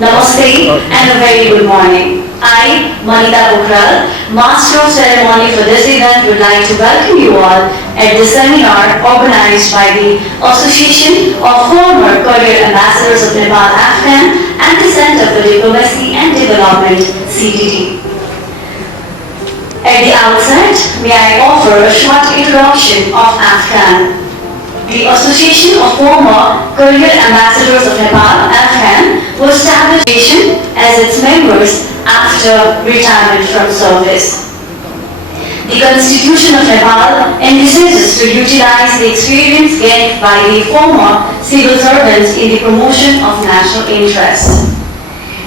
Namaste and a very good morning. I, Manita Bukral, Master of Ceremony for this event, would like to welcome you all at this seminar organized by the Association of Former Career Ambassadors of Nepal Afghan and the Center for Diplomacy and Development, CDD. At the outset, may I offer a short introduction of Afghan. The Association of Former Career Ambassadors of Nepal, Afghan, was established as its members after retirement from service. The Constitution of Nepal envisages to utilize the experience gained by the former civil servants in the promotion of national interests.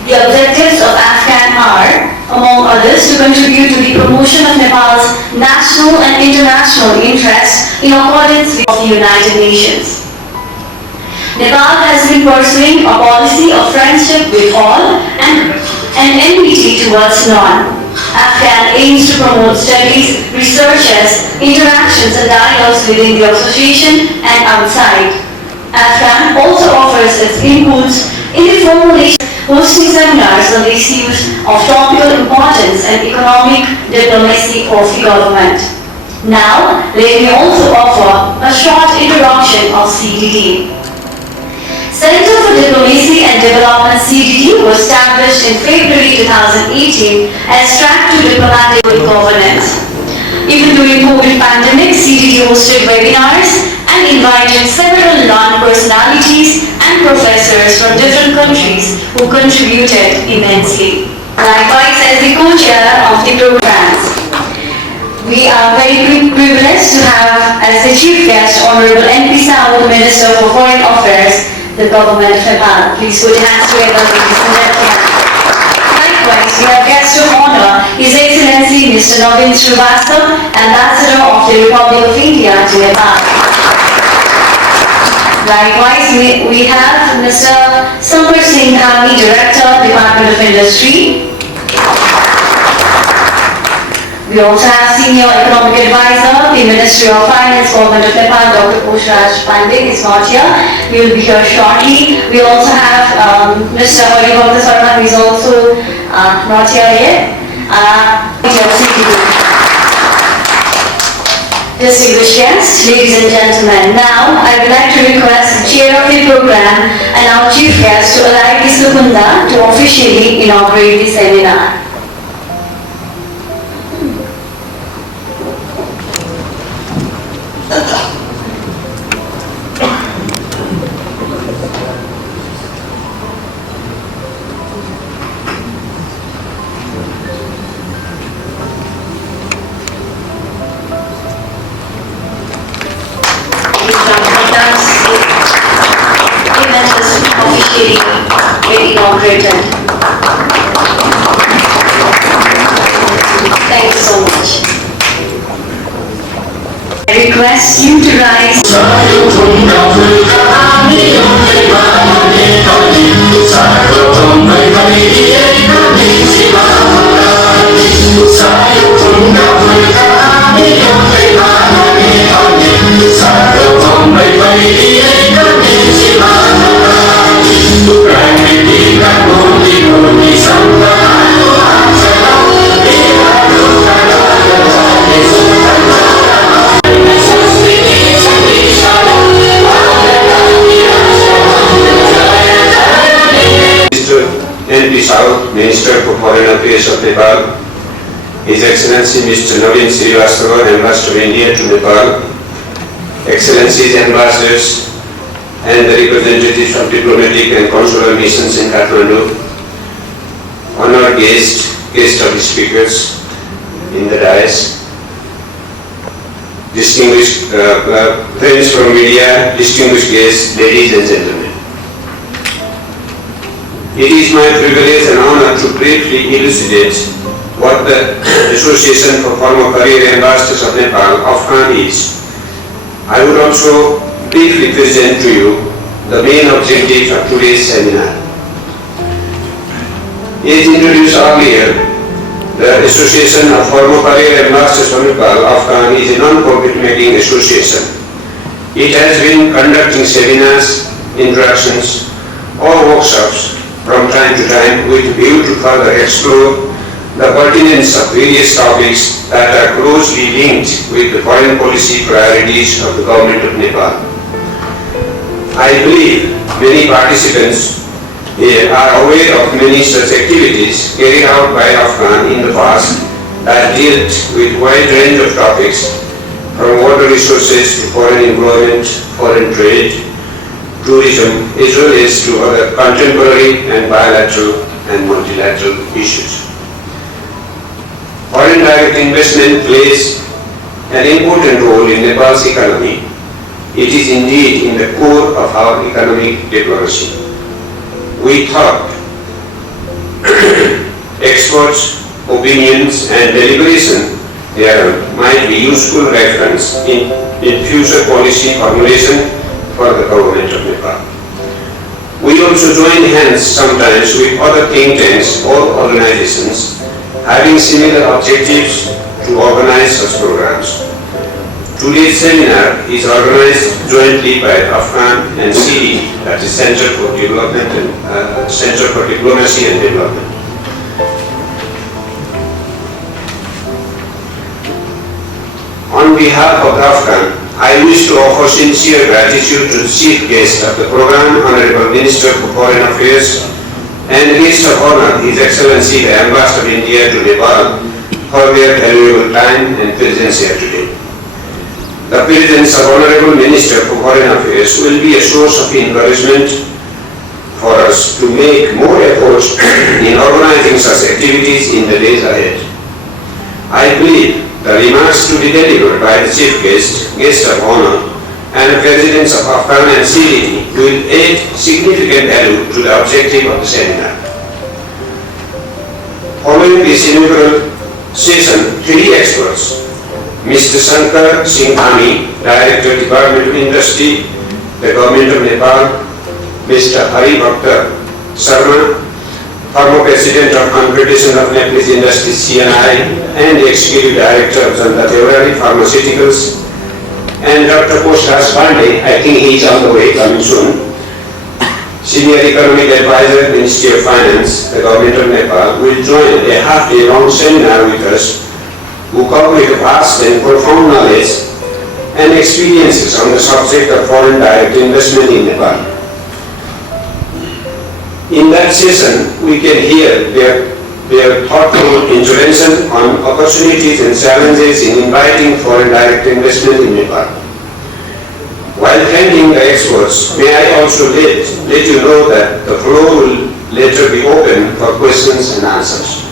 The objectives of Afghan are, among others, to contribute to the promotion of Nepal's national and international interests in accordance with the United Nations. Nepal has been pursuing a policy of friendship with all and enmity towards none. Afghan aims to promote studies, researches, interactions and dialogues within the association and outside. Afghan also offers its inputs in the formulation hosting seminars on the issues of topical importance and economic diplomacy of the government. Now, let me also offer a short introduction of CDD. Center for Diplomacy and Development CDD was established in February 2018 as track to diplomatic governance. Even during COVID pandemic, CDD hosted webinars and invited several learned personalities and professors from different countries who contributed immensely. Likewise, as the co-chair of the programs, we are very privileged to have as the chief guest Honorable N.P. Sahu, the Minister for Foreign Affairs, the Government of Nepal. Please put your hands together, ladies and gentlemen. Likewise, we have guest of honor, His Excellency Mr. Navin Srivastava, Ambassador of the Republic of India to Nepal. Likewise, we have Mr. Sampar Singh Dhami, Director, Department of Industry. We also have Senior Economic Advisor, the Ministry of Finance, Government of Nepal, Dr. Poshraj Pandey is not here. He will be here shortly. We also have Mr. Haribhakta Sarma, who is also not here yet. Distinguished guests, ladies and gentlemen, now I would like to request the chair of the program and our chief guest to allow Ms. Sukunda to officially inaugurate the seminar. Inaugurated. Thank you so much. I request you to rise. N.P. Sahu, Minister for Foreign Affairs of Nepal, His Excellency Mr. Navin Srivastava, Ambassador of India to Nepal, Excellencies, Ambassadors, and the representatives of diplomatic and consular missions in Kathmandu, honored guest of the speakers in the dais, distinguished friends from media, distinguished guests, ladies and gentlemen. It is my privilege and honor to briefly elucidate what the Association for Former Career Ambassadors of Nepal, Afghan, is. I would also briefly present to you the main objectives of today's seminar. As introduced earlier, the Association of Former Career Ambassadors of Nepal, Afghan, is a non-profit making association. It has been conducting seminars, introductions, or workshops from time to time with a view to further explore the pertinence of various topics that are closely linked with the foreign policy priorities of the government of Nepal. I believe many participants here are aware of many such activities carried out by Afghan in the past that dealt with a wide range of topics, from water resources to foreign employment, foreign trade, tourism, as well as to other contemporary and bilateral and multilateral issues. Foreign direct investment plays an important role in Nepal's economy. It is indeed in the core of our economic diplomacy. We thought experts' opinions and deliberation thereon might be useful reference in future policy formulation for the government of Nepal. We also join hands sometimes with other think tanks or organizations having similar objectives to organize such programs. Today's seminar is organized jointly by Afghan and CDD, that is Center for Diplomacy and Development. On behalf of the Afghan, I wish to offer sincere gratitude to the chief guest of the program, Honorable Minister for Foreign Affairs, and guest of honor, His Excellency the Ambassador of India to Nepal, for their valuable time and presence here today. The presence of Honorable Minister for Foreign Affairs will be a source of encouragement for us to make more efforts in organizing such activities in the days ahead. I believe the remarks to be delivered by the chief guest of honor, and the presidents of Afghan and CDD will add significant value to the objective of the seminar. Following this inaugural session, three experts, Mr. Shankar Singh Dhami, Director, Department of Industry, the Government of Nepal, Mr. Hari Bhakta Sharma, former President of Confederation of Nepalese Industries CNI and the Executive Director of Janta Theorari Pharmaceuticals, and Dr. Poshraj Pandey, I think he is on the way, coming soon, Senior Economic Advisor, Ministry of Finance, the Government of Nepal, will join a half-day long seminar with us, who come with vast and profound knowledge and experiences on the subject of foreign direct investment in Nepal. In that session, we can hear their thoughtful intervention on opportunities and challenges in inviting foreign direct investment in Nepal. While thanking the experts, may I also let you know that the floor will later be open for questions and answers.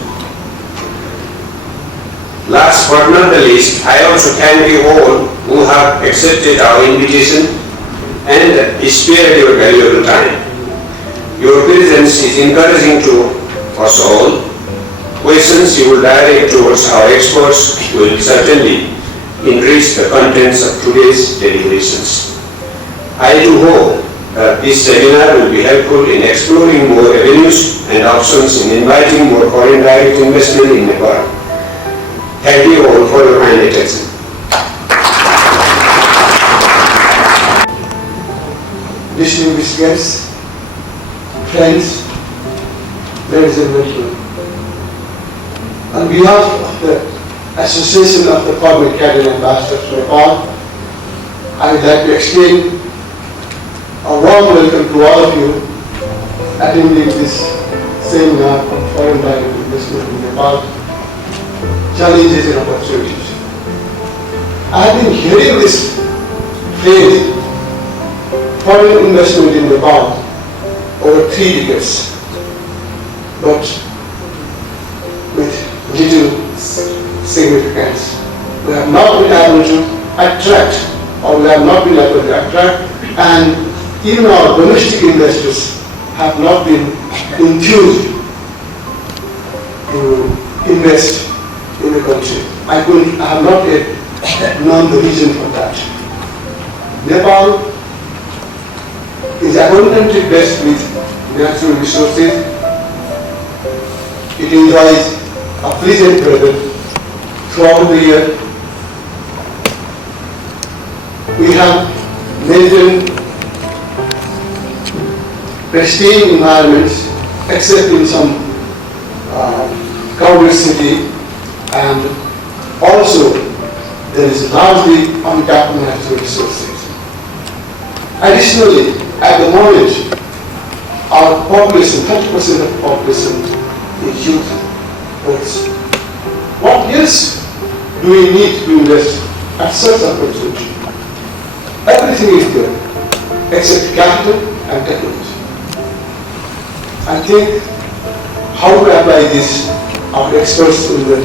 Last but not the least, I also thank you all who have accepted our invitation and spared your valuable time. Your presence is encouraging to us all. Questions you will direct towards our experts will certainly enrich the contents of today's deliberations. I do hope that this seminar will be helpful in exploring more avenues and options in inviting more foreign direct investment in Nepal. Thank you all for your kind attention. Distinguished guests, friends, ladies and gentlemen, on behalf of the Association of the Foreign Cabinet Ambassadors of Nepal, I would like to extend a warm welcome to all of you attending this seminar on foreign direct investment in Nepal, challenges and opportunities. I have been hearing this phrase, foreign investment in Nepal, over 3 decades, but with little significance. We have not been able to attract, or we have not been able to attract, and even our domestic investors have not been enthused to invest in the country. I have not yet known the reason for that. Nepal is abundantly blessed with natural resources. It enjoys a pleasant weather throughout the year. We have maintain pristine environments except in some crowded city, and also there is largely untapped natural resources. Additionally, at the moment, our population, 30% of the population is youth. What else do we need to invest at such opportunity? Everything is there except capital and technology. I think how to apply this, our experts in the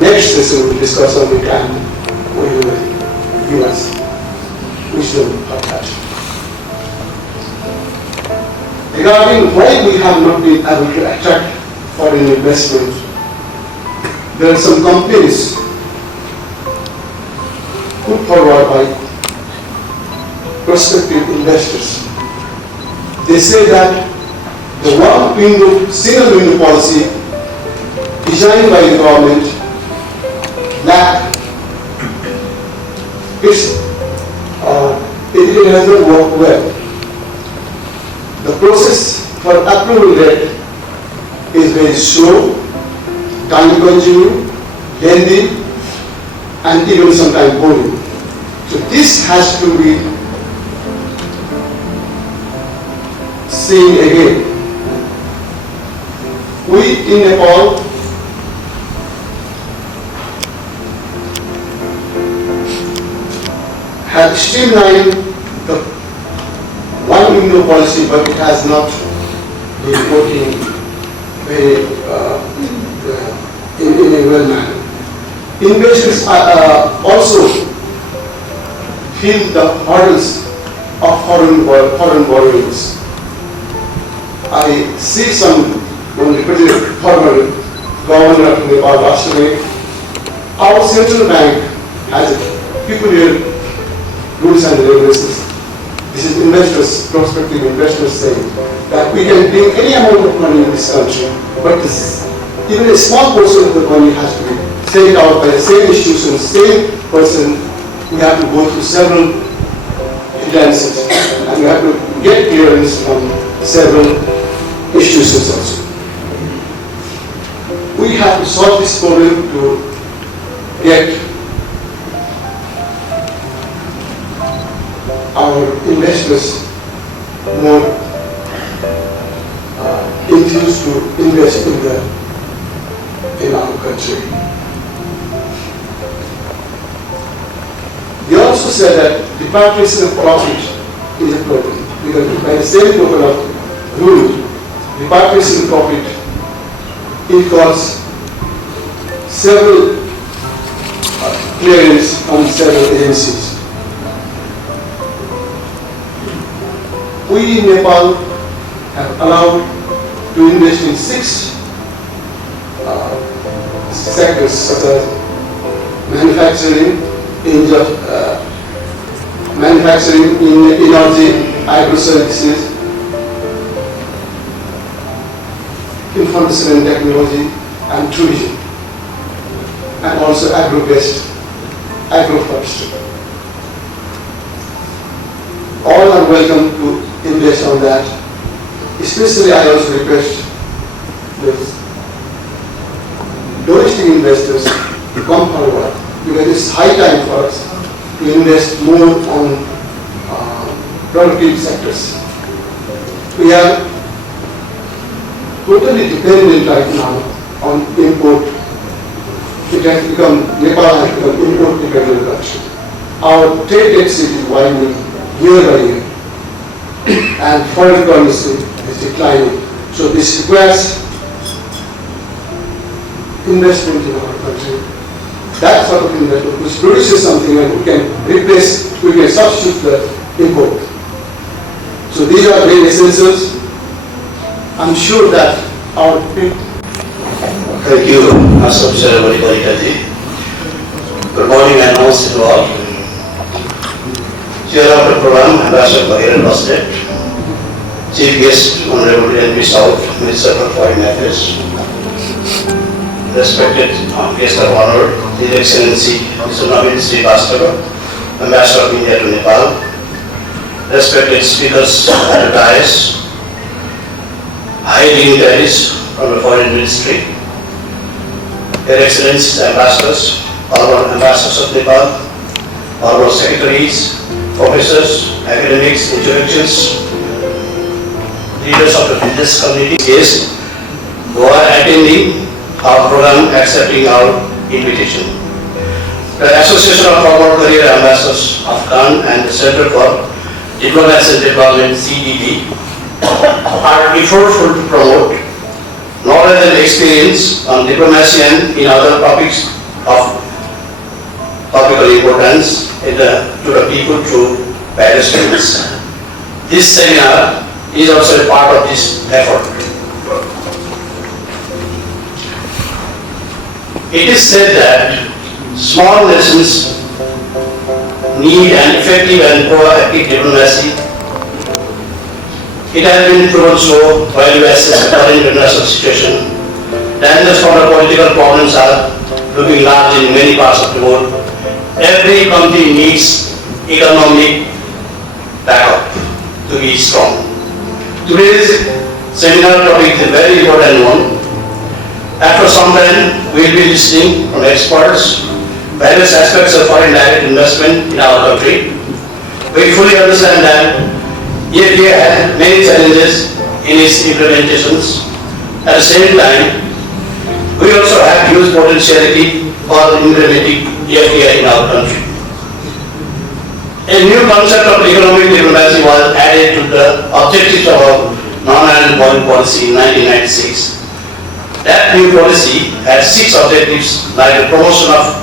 next session will discuss on it and will give us wisdom of that. Regarding why we have not been able to attract foreign investment, there are some complaints put forward by prospective investors. They say that the one window, single window policy designed by the government it has not worked well. The process for approval rate is very slow, time consuming, lengthy, and even sometimes boring. So this has to be seen again. We in Nepal have streamlined the one window policy, but it has not been working very in a well manner. Investors also feel the hurdles of foreign borrowings. I see one representative, former governor of Nepal last week. Our central bank has peculiar rules and regulations. This is investors, prospective investors saying that we can bring any amount of money in this country, but even a small portion of the money has to be sent out by the same institution, same person. We have to go through several finances, and we have to get clearance from several institutions also. We have to solve this problem to get our investors more enthused to invest in our country. They also said that repatriation of profit is a problem, because by the same token of rule, repatriation of profit involves several clearance on several agencies. We in Nepal have allowed to invest in 6 sectors such as manufacturing, energy, agro services, information and technology, and tourism, and also agro-based, agroforestry. All are welcome to invest on that. Especially I also request the domestic investors to come forward, because it's high time for us to invest more on productive sectors. We are totally dependent right now on import. It has become, Nepal has become import dependent country. Our trade deficit is widening year by year, and foreign currency is declining. So this requires investment in our country. That sort of investment which produces something and we can substitute the import. So these are very essentials. I'm sure that our people. Thank you, Master of Ceremony Paritaji. Good morning and namaste to all. Chair of the program, Ambassador Bahir Bastet, Chief Guest, Honorable N.B. South, Minister for Foreign Affairs, respected guest of honor, His Excellency Mr. Navin Srivastava, Ambassador of India to Nepal, respected speakers at the dais, high dignitaries from the Foreign Ministry, Their Excellencies, Ambassadors, Honorable Ambassadors of Nepal, Honorable Secretaries, Professors, academics, intellectuals, leaders of the business community, guests who are attending our program, accepting our invitation. The Association of Former Career Ambassadors of Khan and the Center for Diplomacy and Development, CDD, are effortful to promote knowledge and experience on diplomacy and in other topics of topical importance to the people through various means. This seminar is also a part of this effort. It is said that small nations need an effective and proactive diplomacy. It has been proven so while we assess the current international situation. Dangers from the political problems are looking large in many parts of the world. Every country needs economic backup to be strong. Today's seminar topic is a very important one. After some time, we will be listening from experts various aspects of foreign direct investment in our country. We fully understand that EFTA has many challenges in its implementations. At the same time, we also have huge potentiality for implementing EFTA in our country. A new concept of economic diplomacy was added to the objectives of our non-aligned foreign policy in 1996. That new policy has 6 objectives like the promotion of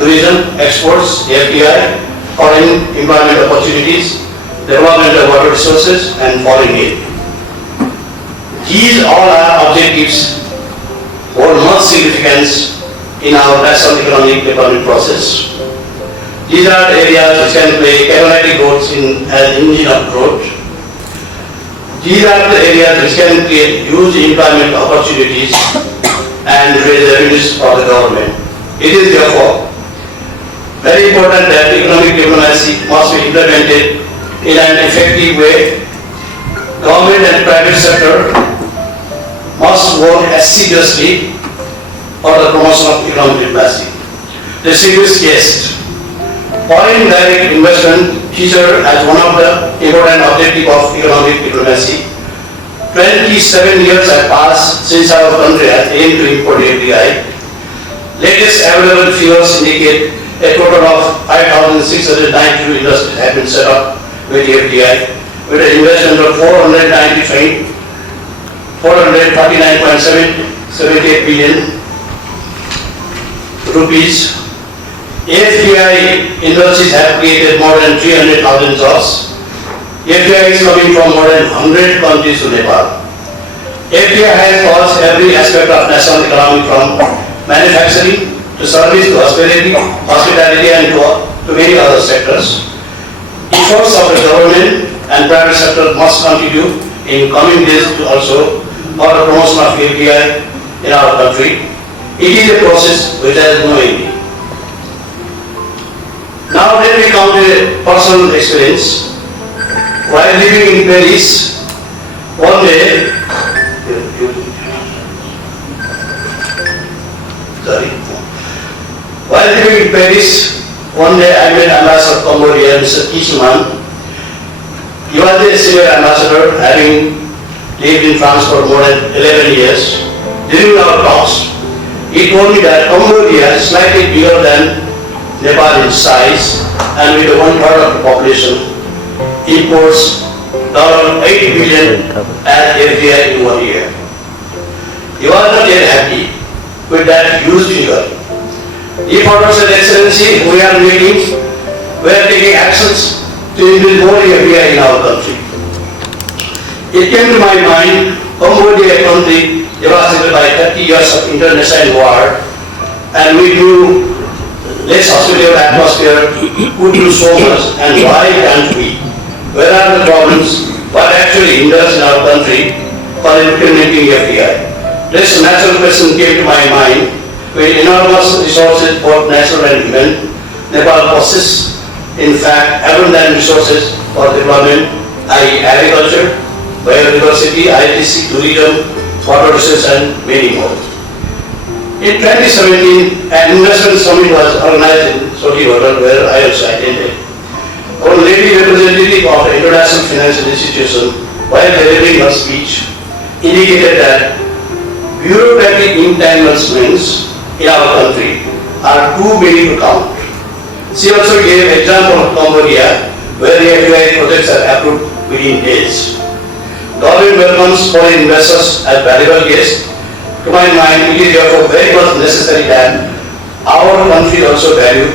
tourism, exports, FDI, foreign employment opportunities, development of water resources, and foreign aid. These all are objectives hold much significance in our national economic development process. These are the areas which can play catalytic roles in an engine of growth. These are the areas which can create huge employment opportunities and raise revenues for the government. It is therefore very important that economic diplomacy must be implemented in an effective way. Government and private sector must work assiduously for the promotion of economic diplomacy. Distinguished guests, foreign direct investment feature as one of the important objectives of economic diplomacy. 27 years have passed since our country has aimed to import FDI. Latest available figures indicate a total of 5,692 industries have been set up with FDI, with an investment of 449.78 billion rupees. FDI industries have created more than 300,000 jobs. FDI is coming from more than 100 countries to Nepal. FDI has touched every aspect of national economy from manufacturing to service to hospitality and to many other sectors. Efforts of the government and private sector must continue in coming days to also for the promotion of FDI in our country. It is a process which has no ending. Now let me come to a personal experience. While living in Paris, one day, while living in Paris, one day I met Ambassador of Cambodia, Mr. Kishman. He was a senior ambassador, having lived in France for more than 11 years. During our talks, he told me that Cambodia is slightly bigger than Nepal in size, and with 1/3 of the population, imports $8 billion as FDI in 1 year. He was not yet happy with that huge figure. He further said, Excellency, we are taking actions to increase more FDI in our country. It came to my mind, Cambodia, a country devastated by 30 years of international war, and we do less hospitable atmosphere, could do so much, and why can't we? Where are the problems? What actually hinders in our country for implementing FDI? This natural question came to my mind. With enormous resources, both natural and human, Nepal possesses in fact, abundant resources for deployment, i.e. agriculture, biodiversity, ITC, tourism, water resources and many more. In 2017, an investment summit was organized in Soti Hotel where I also attended. Our lady representative of the International Financial Institution, while delivering her speech, indicated that bureaucratic entanglements in our country are too many to count. She also gave an example of Cambodia, where the FDI projects are approved within days. Government welcomes foreign investors as valuable guests. To my mind, it is therefore very much necessary that our country also value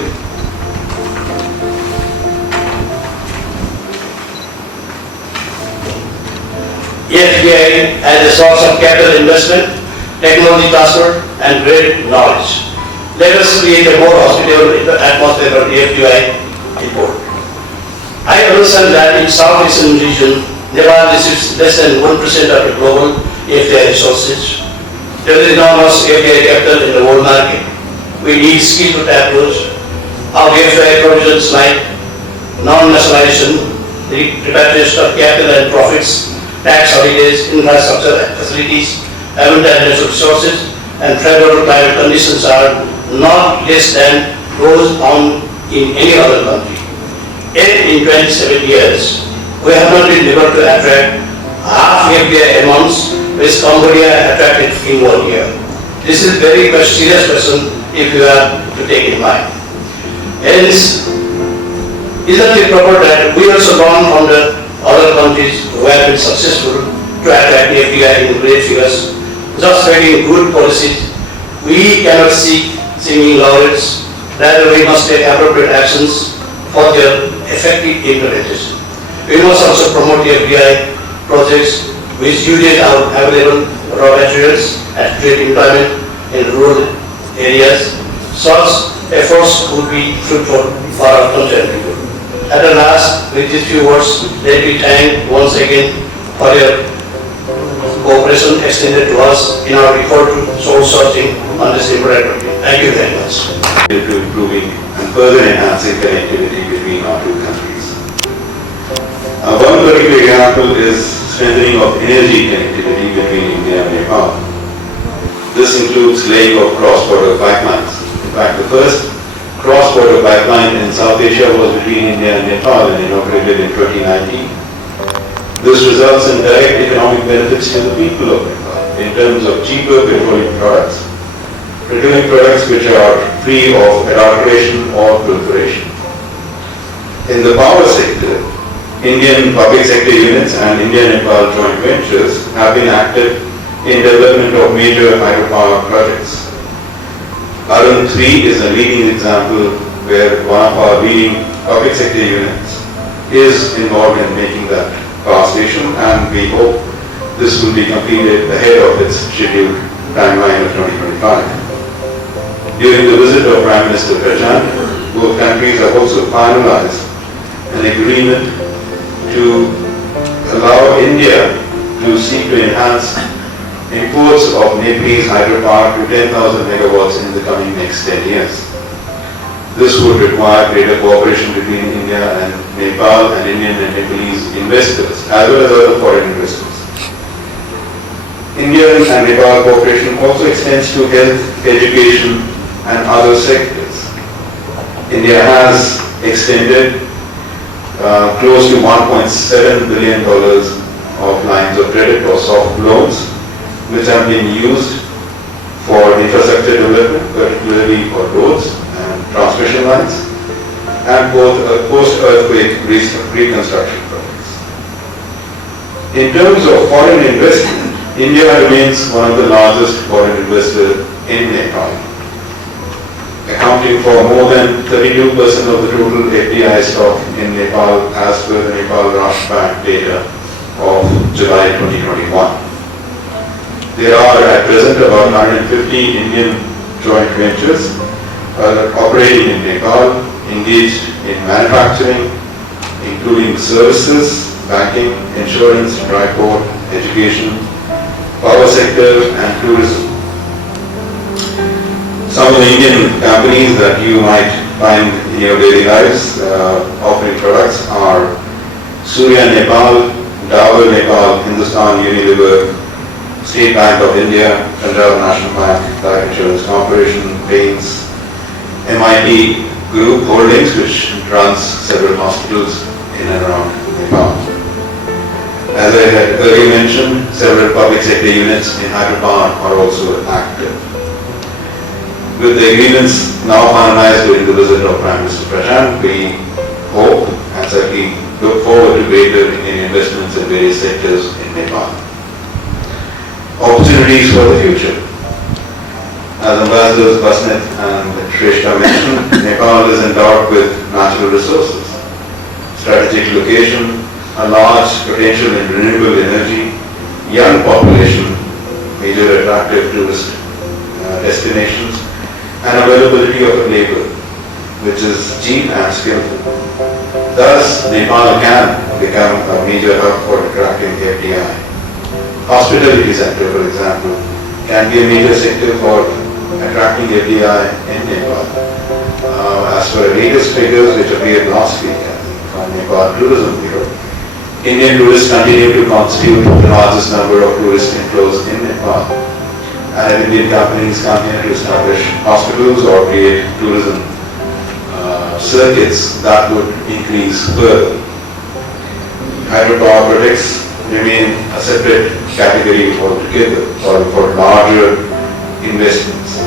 FDI as a source of capital investment, technology transfer, and great knowledge. Let us create a more hospitable atmosphere for FDI import. I understand that in South Asian region, Nepal receives less than 1% of the global FDI resources. There is enormous FDI capital in the world market. We need skillful approach. Our FDI provisions like non-nationalization, repatriation of capital and profits, tax holidays, infrastructure facilities, abundant natural resources, and favorable climate conditions are not less than those found in any other country. Yet in 27 years, we have not been able to attract half FDI amounts which Cambodia attracted in 1 year. This is a very serious question if you have to take in mind. Hence, isn't it proper that we also learn from the other countries who have been successful to attract FDI in great figures, just making good policies? We cannot seek singing laurels, rather we must take appropriate actions for their effective implementation. We must also promote FDI projects which utilize our available raw materials and create employment in rural areas. Such efforts would be fruitful for our country and people. At the last, with these few words, let me thank once again for your cooperation extended to us in our effort to soul searching on this important topic. Thank you very much. To improving and further enhancing connectivity between our two countries. One particular example is strengthening of energy connectivity between India and Nepal. This includes laying of cross-border pipelines. In fact, the first cross-border pipeline in South Asia was between India and Nepal and inaugurated in 2019. This results in direct economic benefits to the people of Nepal in terms of cheaper petroleum products which are free of adulteration or proliferation. In the power sector, Indian public sector units and India-Nepal joint ventures have been active in development of major hydropower projects. Arun 3 is a leading example where one of our leading public sector units is involved in making that power station, and we hope this will be completed ahead of its scheduled timeline of 2025. During the visit of Prime Minister Rajan, both countries have also finalized an agreement to allow India to seek to enhance imports of Nepalese hydropower to 10,000 megawatts in the coming next 10 years. This would require greater cooperation between India and Nepal and Indian and Nepalese investors, as well as other foreign investors. Indian and Nepal cooperation also extends to health, education, and other sectors. India has extended close to $1.7 billion of lines of credit or soft loans, which have been used for infrastructure development, particularly for roads and transmission lines, and both post-earthquake reconstruction projects. In terms of foreign investment, India remains one of the largest foreign investors in Nepal, accounting for more than 32% of the total FDI stock in Nepal as per the Nepal Rashtra Bank data of July 2021. There are at present about 150 Indian joint ventures operating in Nepal, engaged in manufacturing, including services, banking, insurance, transport, education, power sector, and tourism. Some of the Indian companies that you might find in your daily lives offering products are Surya Nepal, Dabur Nepal, Hindustan Unilever, State Bank of India, Punjab National Bank, Life Insurance Corporation, Bains, MIT Group Holdings, which runs several hospitals in and around Nepal. As I had earlier mentioned, several public sector units in hydropower are also active. With the agreements now finalized during the visit of Prime Minister Prashant, we hope and certainly look forward to greater Indian investments in various sectors in Nepal. Opportunities for the future. As Ambassadors Basnet and Shrestha mentioned, Nepal is endowed with natural resources, strategic location, a large potential in renewable energy, young population, major attractive tourist destinations, and availability of labor, which is cheap and skillful. Thus, Nepal can become a major hub for attracting FDI. Hospitality sector, for example, can be a major sector for attracting FDI in Nepal. As per latest figures which appeared last week from Nepal Tourism Bureau, Indian tourists continue to constitute the largest number of tourist inflows in Nepal. And Indian companies continue to establish hospitals or create tourism circuits that would increase further. Hydropower projects remain a separate category altogether for larger investments.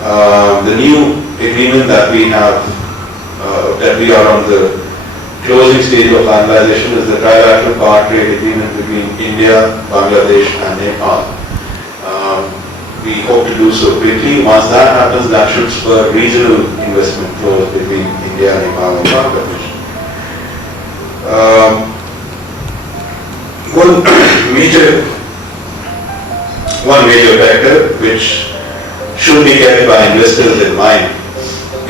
The new agreement that we have, that we are on the closing stage of finalization is the trilateral power trade agreement between India, Bangladesh and Nepal. We hope to do so quickly. Once that happens, that should spur regional investment flows between India, Nepal and Bangladesh. One major factor which should be kept by investors in mind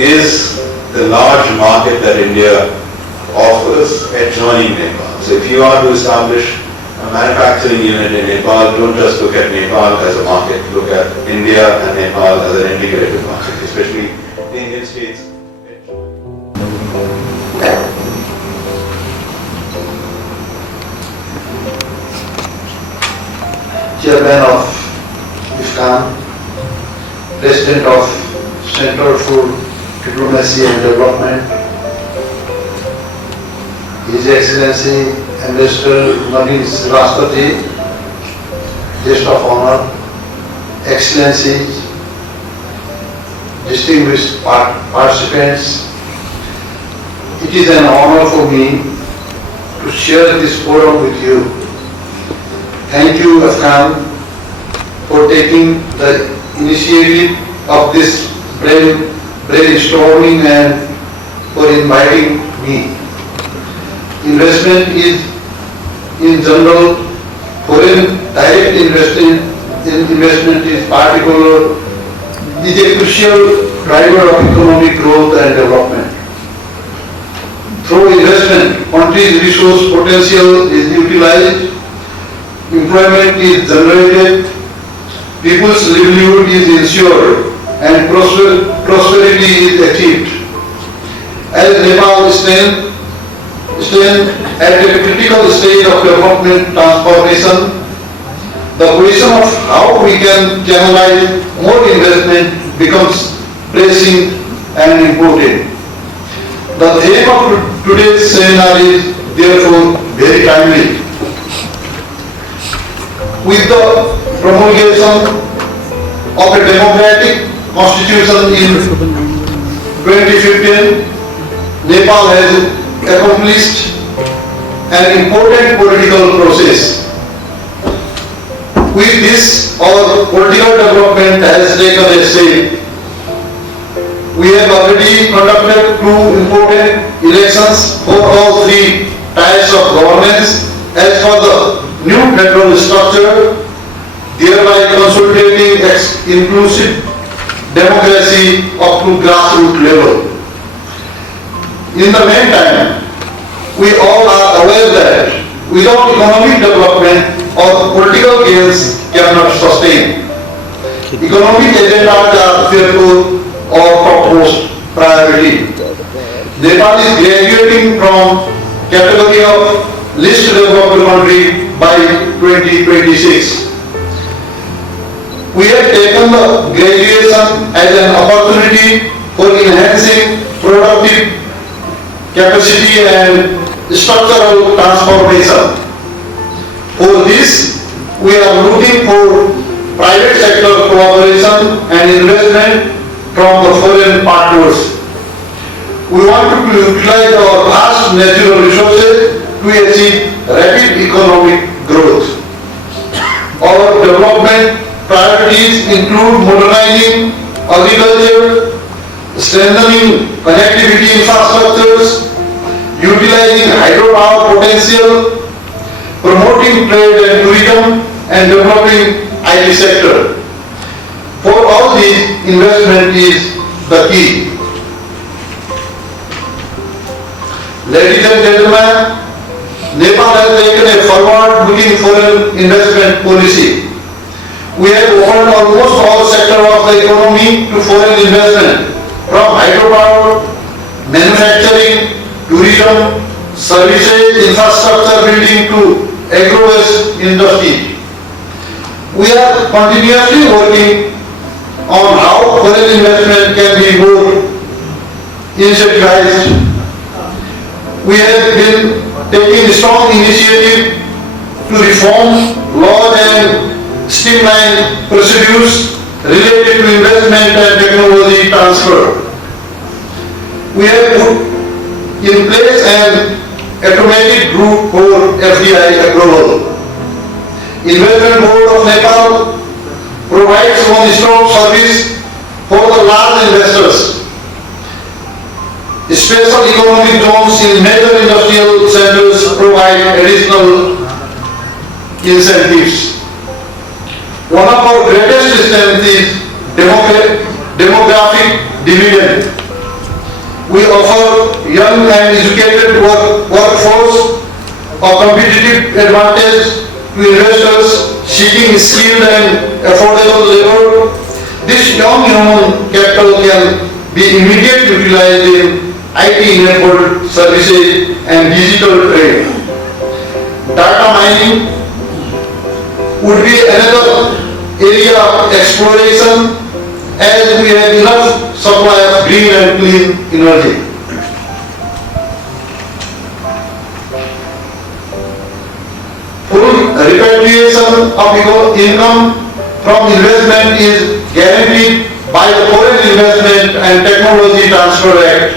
is the large market that India offers adjoining Nepal. So if you are to establish a manufacturing unit in Nepal, don't just look at Nepal as a market, look at India and Nepal as an integrated market, especially the Indian states. Chairman of IFCAN, President of Center for Diplomacy and Development, His Excellency Ambassador Naveen Srivastava, Guest of Honor, Excellencies, distinguished participants, it is an honor for me to share this forum with you. Thank you, Afghan, for taking the initiative of this brainstorming and for inviting me. Investment is, in general, foreign direct investment is particular, is a crucial driver of economic growth and development. Through investment, country's resource potential is utilized, employment is generated, people's livelihood is ensured, and prosperity is achieved. As Nepal stands at a critical stage of development transformation, the question of how we can channelize more investment becomes pressing and important. The theme of today's seminar is therefore very timely. With the promulgation of a democratic constitution in 2015, Nepal has accomplished an important political process. With this, our political development has taken a shape. We have already conducted 2 important elections for all 3 types of governance as per the new federal structure, thereby consolidating inclusive democracy up to grassroots level. In the meantime, we all are aware that without economic development or political gains cannot sustain. Economic agendas are therefore our topmost priority. Nepal is graduating from category of least developed country by 2026. We have taken the graduation as an opportunity for enhancing productive capacity and structural transformation. For this, we are looking for private sector cooperation and investment from the foreign partners. We want to utilize our vast natural resources to achieve rapid economic growth. Our development priorities include modernizing agriculture, strengthening connectivity infrastructures, utilizing hydropower potential, promoting trade and tourism, and developing IT sector. For all these, investment is the key. Ladies and gentlemen, Nepal has taken a forward-looking foreign investment policy. We have opened almost all sectors of the economy to foreign investment, from hydropower, manufacturing, tourism, services, infrastructure building to agro-waste industry. We are continuously working on how foreign investment can be more incentivized. We have been taking strong initiative to reform laws and streamline procedures related to investment and technology transfer. We have put in place an automated group for FDI approval. Investment Board of Nepal provides one-stop service for the large investors. Special economic zones in major industrial centers provide additional incentives. One of our greatest strengths is demographic dividend. We offer young and educated workforce a competitive advantage to investors seeking skilled and affordable labor. This young human capital can be immediately utilized in IT-enabled services and digital trade. Data mining would be another area of exploration, as we have enough supply of green and clean energy. Full repatriation of income from investment is guaranteed by the Foreign Investment and Technology Transfer Act.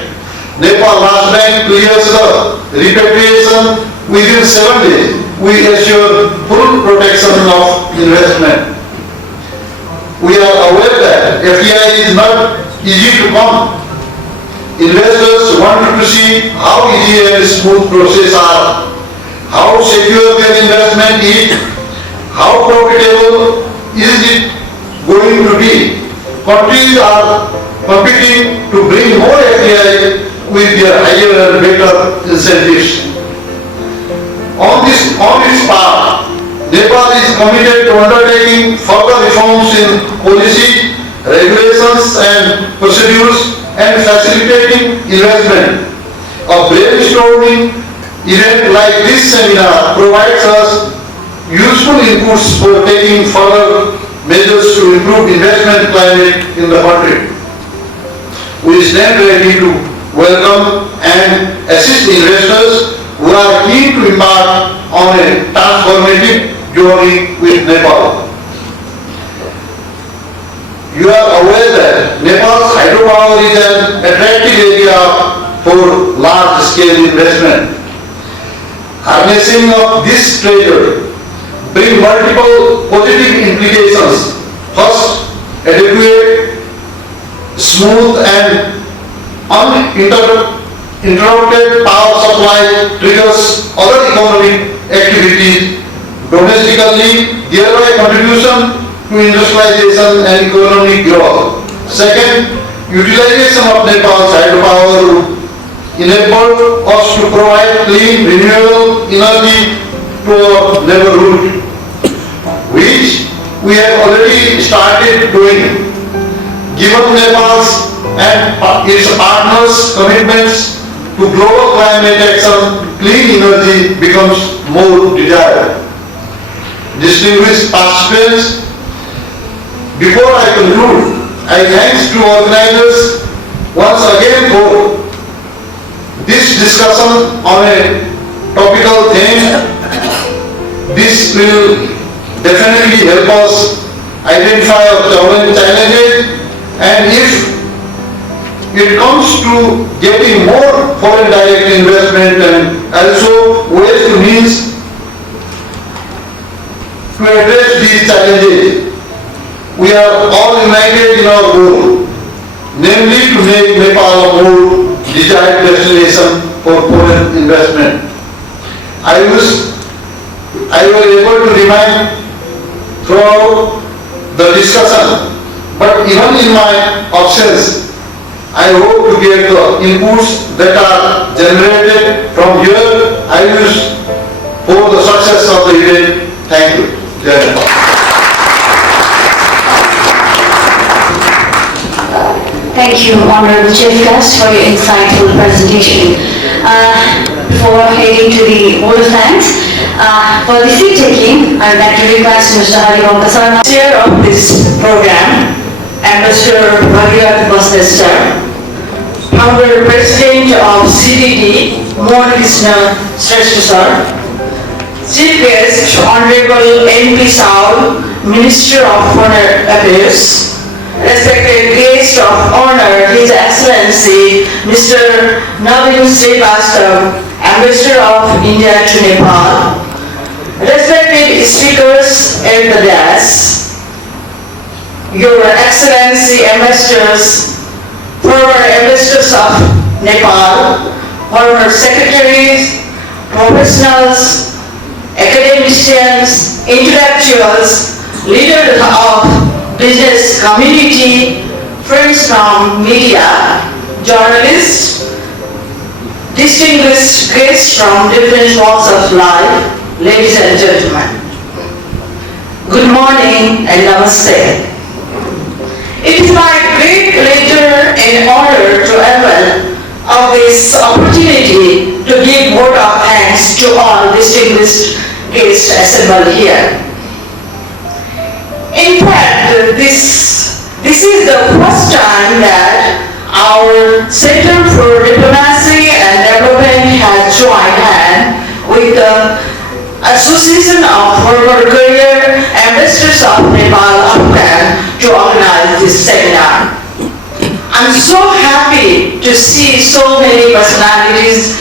Nepal Last Bank clears the repatriation within 7 days. We assure full protection of investment. We are aware that FDI is not easy to come. Investors want to see how easy and smooth process are, how secure their investment is, how profitable is it going to be. Countries are competing to bring more FDI with their higher and better incentives. On its part, Nepal is committed to undertaking further reforms in policy, regulations and procedures and facilitating investment. A brainstorming event like this seminar provides us useful inputs for taking further measures to improve investment climate in the country. We stand ready to welcome and assist investors who are keen to embark on a transformative journey with Nepal. You are aware that Nepal's hydropower is an attractive area for large-scale investment. Harnessing of this treasure brings multiple positive implications. First, adequate, smooth and uninterrupted power supply triggers other economic activities domestically, thereby contribution to industrialization and economic growth. Second, utilization of Nepal's hydropower would enable us to provide clean, renewable energy to our neighborhood, which we have already started doing. Given Nepal's and its partners' commitments to global climate action, clean energy becomes more desired. Distinguished participants, before I conclude, I thank to organizers once again for this discussion on a topical theme. This will definitely help us identify our challenges, and if it comes to getting more foreign direct investment and also ways to means to address these challenges, we are all united in our goal, namely to make Nepal a more desired destination for foreign investment. I was able to remain throughout the discussion, but even in my absence, I hope to get the inputs that are generated from here. I wish for the success of the event. Thank you. Jai Hind. Thank you, Honorable Chief Guest, for your insightful presentation. Before heading to the vote of thanks, for the seat taking, I would like to request Mr. Haribonka Sarma, chair of this program, and Mr. Bhagirath Basnester, Honorable President of CDD, Mohan Krishna Shrestha Sir, Chief Guest, Honorable MP Saul, Minister of Foreign Affairs, respected guest of honor, His Excellency Mr. Navin Srivastav, Ambassador of India to Nepal, respected speakers at the dais, Your Excellency Ambassadors, former Ambassadors of Nepal, former secretaries, professionals, academicians, intellectuals, leaders of business community, friends from media, journalists, distinguished guests from different walks of life, ladies and gentlemen. Good morning and namaste. It is my great pleasure and honor to avail of this opportunity to give vote of thanks to all distinguished guests assembled here. In fact, this is the first time that our Center for Diplomacy and Development has joined hands with the Association of Former Career Ambassadors of Nepal Afghan to organize this seminar. I'm so happy to see so many personalities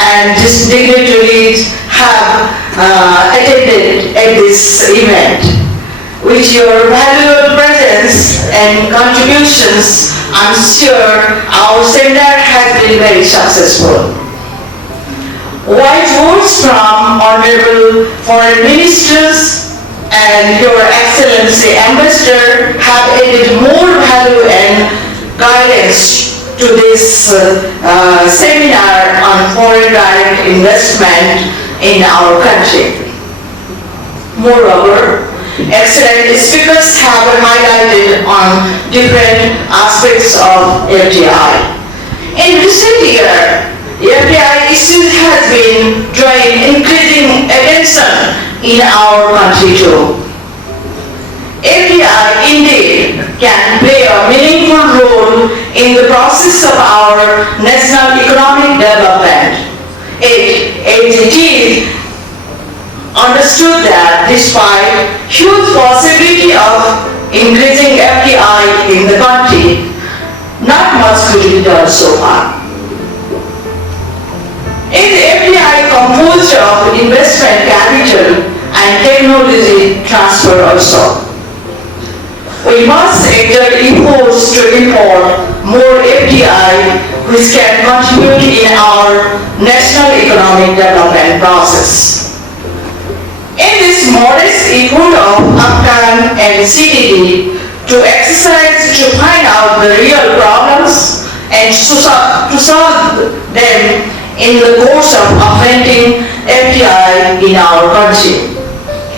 and dignitaries have attended at this event. With your valuable presence and contributions, I'm sure our seminar has been very successful. Wise words from Honorable Foreign Ministers and Your Excellency Ambassador have added more value and guidance to this seminar on foreign direct investment in our country. Moreover, excellent speakers have highlighted on different aspects of FDI. In recent years, FDI issues has been drawing increasing attention in our country too. FDI indeed can play a meaningful role in the process of our national economic development. It is understood that despite huge possibility of increasing FDI in the country, not much could be done so far. Is FDI composed of investment capital and technology transfer also? We must exert efforts to import more FDI which can contribute in our national economic development process. In this modest effort of Afghan and CDD to exercise to find out the real problems and to solve them in the course of augmenting FDI in our country.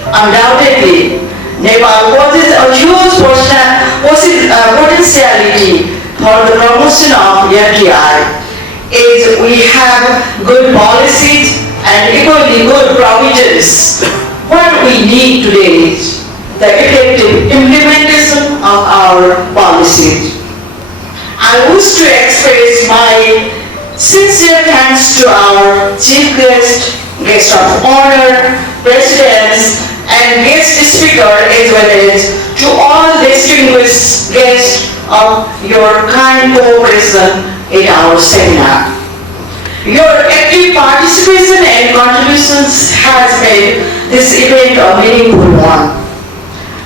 Undoubtedly, Nepal possesses a huge potentiality for the promotion of FDI is we have good policies and equally good provisions. What we need today is the effective implementation of our policies. I wish to express my sincere thanks to our chief guest, guest of honor, presidents, and guest speaker, as well as to all distinguished guests of your kind cooperation in our seminar. Your active participation and contributions has made this event a meaningful one.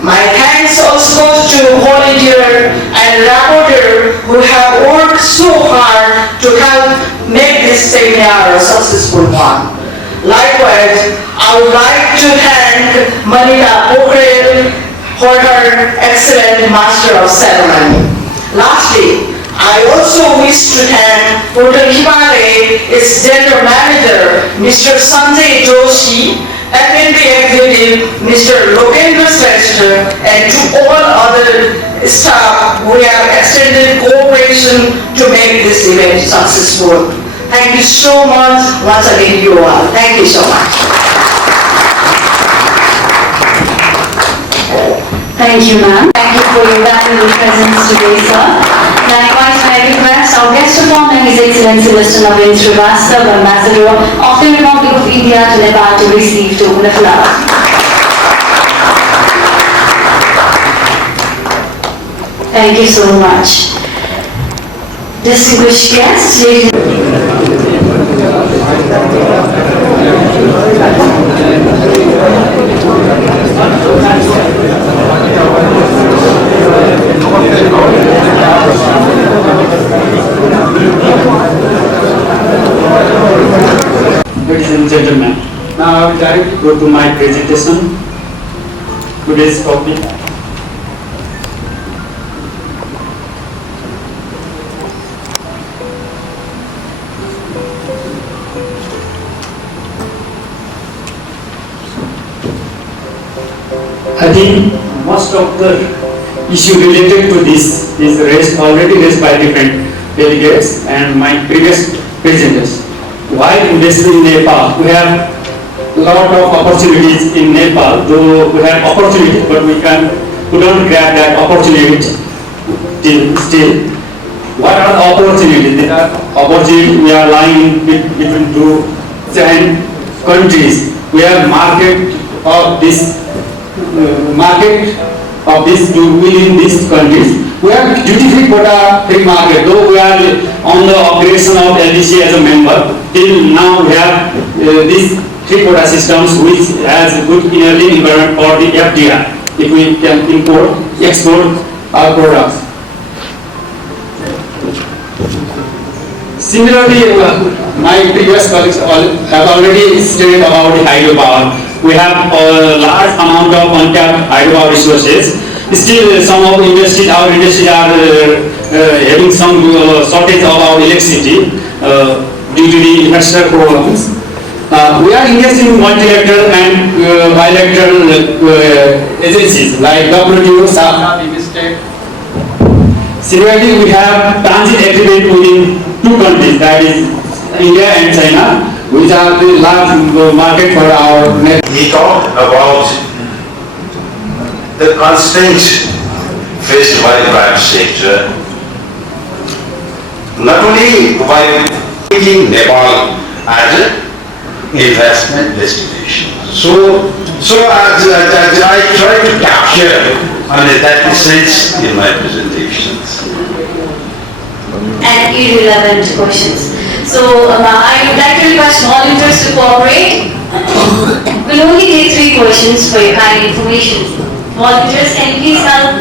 My thanks also goes to volunteer and rapporteur who have worked so hard to help make this seminar a successful one. Likewise, I would like to thank Manita Pokhrel for her excellent Master of Ceremony. Lastly, I also wish to thank Hotel Himalaya, its General Manager, Mr. Sanjay Joshi, F&B Executive, Mr. Lokendra Shrestha, and to all other staff who have extended cooperation to make this event successful. Thank you so much once again, you all. Thank you so much. Thank you, ma'am. Thank you for your valuable presence today, sir. Likewise, I request our guest of honor, His Excellency Mr. Navin Srivastava, Ambassador of the Republic of India to Nepal, to receive token of love. Thank you so much. Distinguished guests, ladies Ladies and gentlemen, now I will directly go to my presentation. Today's topic. I think most of the issue related to this is already raised by different delegates and my previous presenters. While investing in Nepal, we have a lot of opportunities in Nepal. Though we have opportunities, but we couldn't grab that opportunity still. What are the opportunities? There are opportunities we are lying between two giant countries. We have market of this within these countries. We have duty-free quota free market. Though we are on the operation of LDC as a member, till now we have these three quota systems which has a good enabling environment for the FDI. If we can import, export our products. Similarly, my previous colleagues have already stated about the hydropower. We have a large amount of untapped hydropower resources. Still, some of our industries are having some shortage of our electricity due to the infrastructure problems. We are engaged in multilateral and bilateral agencies like WTO, SAFTA, BIMSTEC. Similarly, we have transit agreement within two countries, that is India and China, which are the large market for our net. We talked about the constraints faced by the private sector, not only by making Nepal as an investment destination. So as I try to capture that sense in my presentations. and irrelevant questions. So I would like to request volunteers to cooperate. We'll only take 3 questions for your kind information. Volunteers, can you please help?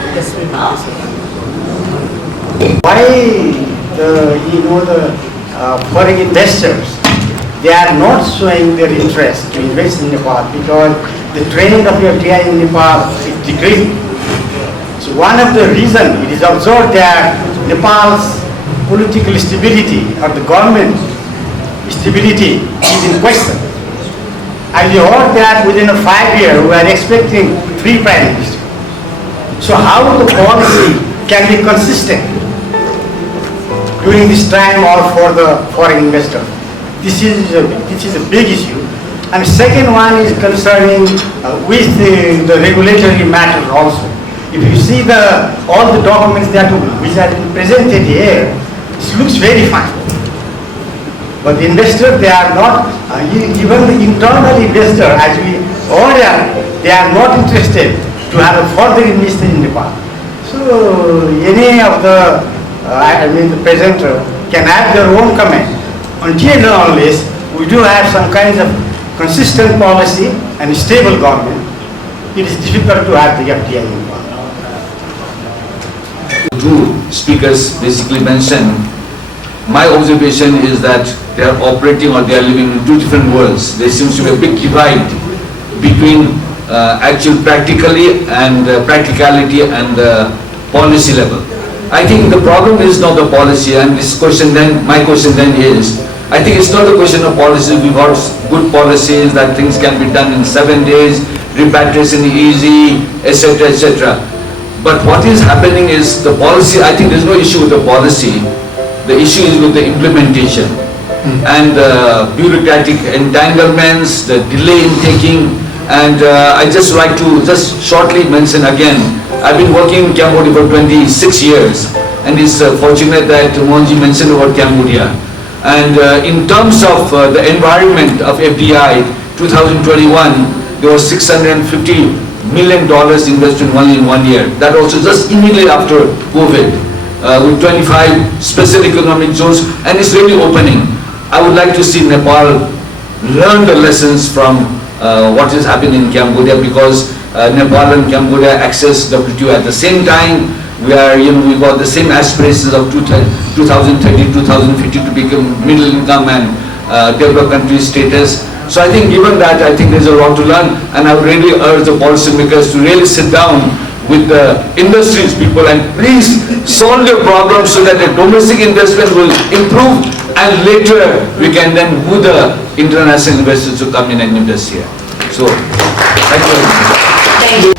Why foreign investors, they are not showing their interest to invest in Nepal because the trend of FDI in Nepal is decreasing. So one of the reasons it is observed that Nepal's political stability or the government stability is in question. And we heard that within a 5 years we are expecting 3 prime ministers. So how the policy can be consistent during this time or for the foreign investor. This is a big issue. And second one is concerning with the regulatory matter also. If you see all the documents which have been presented here, it looks very fine. But the investor, they are not, even the internal investor, as we order, they are not interested to have a further investment in Nepal. So any of the, the presenter can have their own comment. Until and unless we do have some kinds of consistent policy and stable government, it is difficult to have the FDI in Nepal. Two speakers basically mentioned, my observation is that they are operating or they are living in two different worlds. There seems to be a big divide between actual practicality and policy level. I think the problem is not the policy, and my question then is, I think it's not a question of policy. We've got good policies that things can be done in 7 days, repatriation easy, etc., etc. But what is happening is the policy, I think there's no issue with the policy. The issue is with the implementation and bureaucratic entanglements, the delay in taking. And I just like to just shortly mention again, I've been working in Cambodia for 26 years, and it's fortunate that Mohanji mentioned about Cambodia. And in terms of the environment of FDI, 2021, there was $650 million invested only in 1 year. That also just immediately after COVID, with 25 special economic zones, and it's really opening. I would like to see Nepal learn the lessons from what is happening in Cambodia, because Nepal and Cambodia access WTO at the same time. We are, we got the same aspirations of 2030, 2050 to become middle income and developed country status. So I think given that, I think there's a lot to learn, and I would really urge the policymakers to really sit down with the industries people and please solve your problems so that the domestic investment will improve, and later we can then woo the international investors to come in and invest here. So, thank you. Thank you.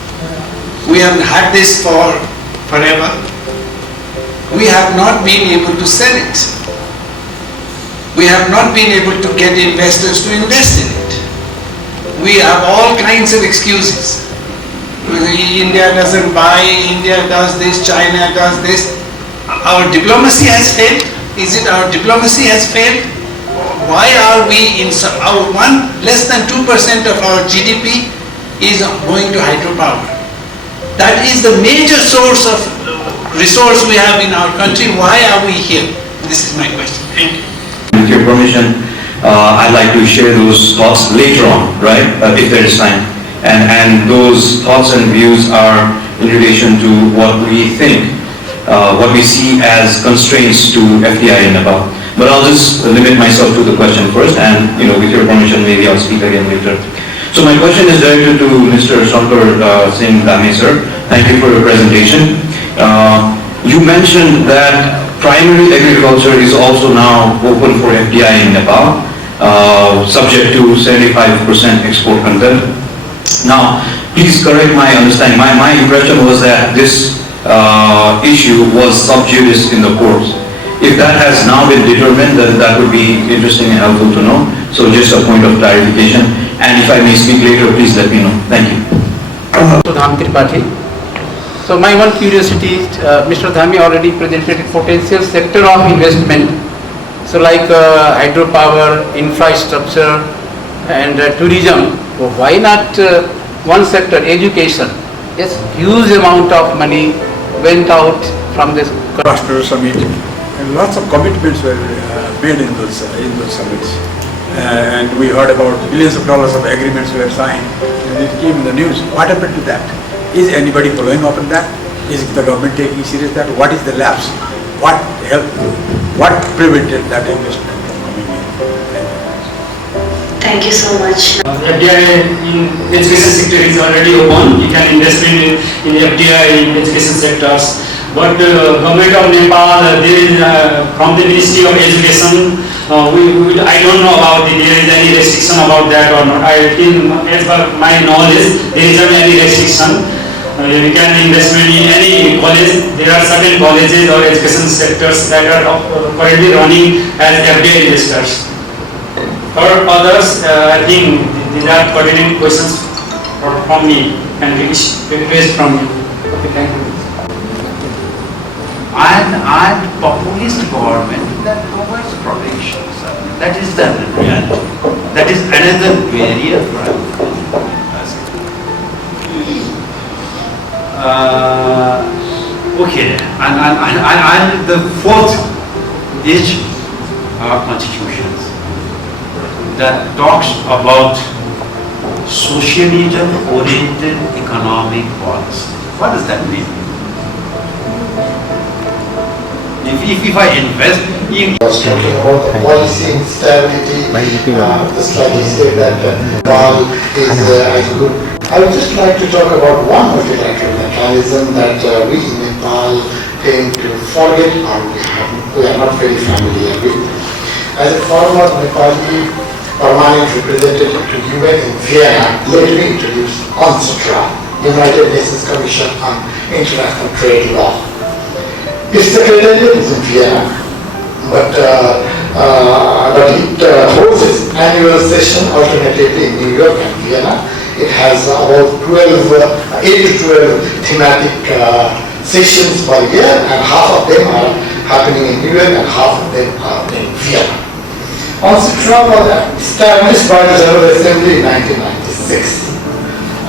We have had this for forever. We have not been able to sell it. We have not been able to get investors to invest in it. We have all kinds of excuses. India doesn't buy, India does this, China does this. Our diplomacy has failed. Is it our diplomacy has failed? Why are we in less than 2% of our GDP is going to hydropower? That is the major source of resource we have in our country. Why are we here? This is my question. Thank you. With your permission, I'd like to share those thoughts later on, right? If there is time. And those thoughts and views are in relation to what we think, what we see as constraints to FDI in Nepal. But I'll just limit myself to the question first, and with your permission, maybe I'll speak again later. So my question is directed to Mr. Shankar Singh Dame, sir. Thank you for your presentation. You mentioned that primary agriculture is also now open for FDI in Nepal, subject to 75% export content. Now, please correct my understanding. My impression was that this issue was sub judice in the courts. If that has now been determined, then that would be interesting and helpful to know. So just a point of clarification. And if I may speak later, please let me know. Thank you. So my one curiosity is, Mr. Dhami already presented a potential sector of investment. So like hydropower, infrastructure and tourism. So why not one sector, education? Yes, huge amount of money went out from this Pastor Summit, and lots of commitments were made in those summits. And we heard about billions of dollars of agreements were signed, and it came in the news. What happened to that? Is anybody following up on that? Is the government taking serious that? What is the lapse? What helped? What prevented that investment from coming in? Thank you so much. FDI in education sector is already open. You can invest in FDI in education sectors. But government of Nepal, there is from the Ministry of Education, I don't know about there is any restriction about that or not. As per my knowledge, there isn't any restriction. You can investment in any college. There are certain colleges or education sectors that are currently running as FDI investors. For others, I think these are pertinent questions from me and request from you. Okay, thank you. And populist government that provides protections. That is the reality. That is another barrier for okay, and the fourth is our constitutions that talks about socialism-oriented economic policy. What does that mean? If I invest in... I was talking about the policy instability, just like he said that Nepal is good. I would just like to talk about one multilateral mechanism that we in Nepal tend to forget or we are not very familiar with. As a former Nepali permanent representative to UN in Vienna, let me introduce UNCTAD, United Nations Commission on International Trade Law. Its secretariat is in Vienna, but it holds its annual session alternatively in New York and Vienna. It has about 8 to 12 thematic sessions per year, and half of them are happening in New York and half of them are in Vienna. UNCTAD was established by the General Assembly in 1996.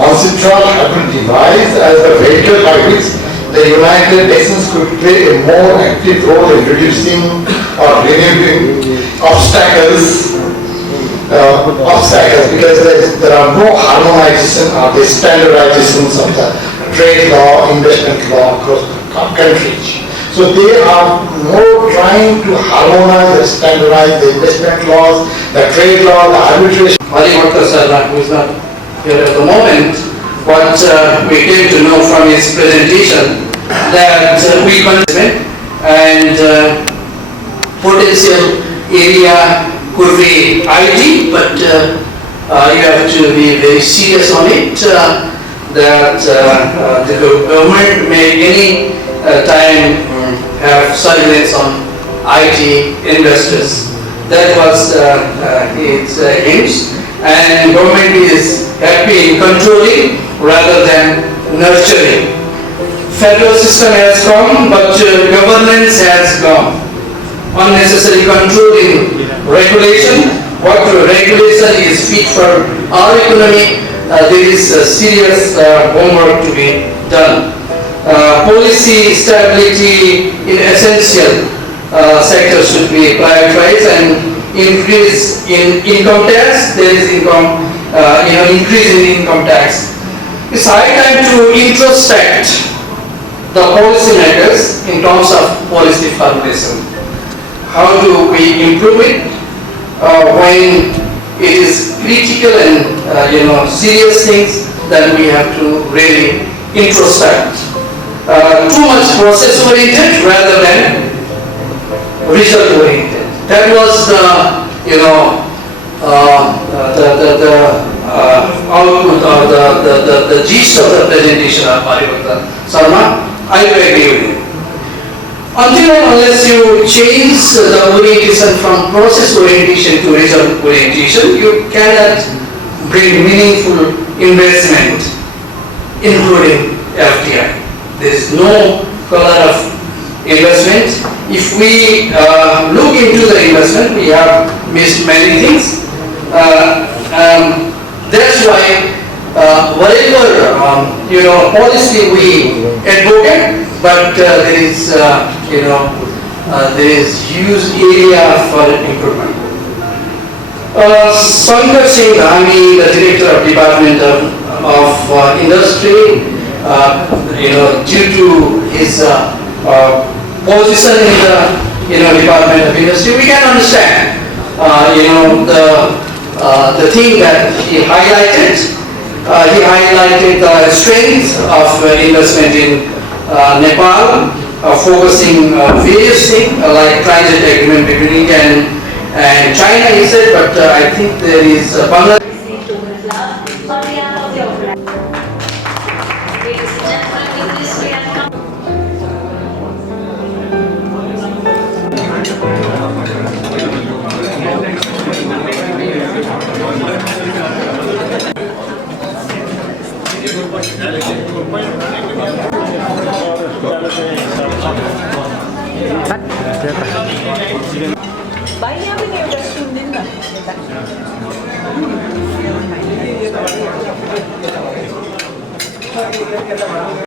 UNCTAD had been devised as a vehicle by which the United Nations could play a more active role in reducing or removing obstacles because there are no harmonization or the standardizations of the trade law, investment law across the countries. So they are more trying to harmonize and standardize the investment laws, the trade law, the arbitration. Harivarta Sarna, who is not here at the moment, but we came to know from his presentation that we investment and potential area could be IT, but you have to be very serious on it, that the government may any time have surveillance on IT investors. That was its aims, and government is happy in controlling rather than nurturing. Federal system has come, but governance has gone. Unnecessary controlling regulation. What regulation is fit for our economy, there is serious homework to be done. Policy stability in essential sectors should be prioritized, and increase in income tax. There is increase in income tax. It's high time to introspect the policy makers in terms of policy formulation. How do we improve it when it is critical and serious things that we have to really introspect. Too much process oriented rather than result oriented. That was the output or the gist of the presentation of Harivarta Sarma. I do agree with you. Until and unless you change the orientation from process orientation to result orientation, you cannot bring meaningful investment, including FDI. There is no color of investment. If we look into the investment, we have missed many things. That's why whatever policy we advocate, but there is huge area for improvement. Shankar Singh Dhami, the director of Department of Industry, due to his position in the Department of Industry, we can understand the thing that he highlighted. He highlighted the strength of investment in Nepal, focusing various things like transit agreement between India and China, he said, but I think there is Bangladesh. Ladies and gentlemen, Banyak ni udah sundin dah.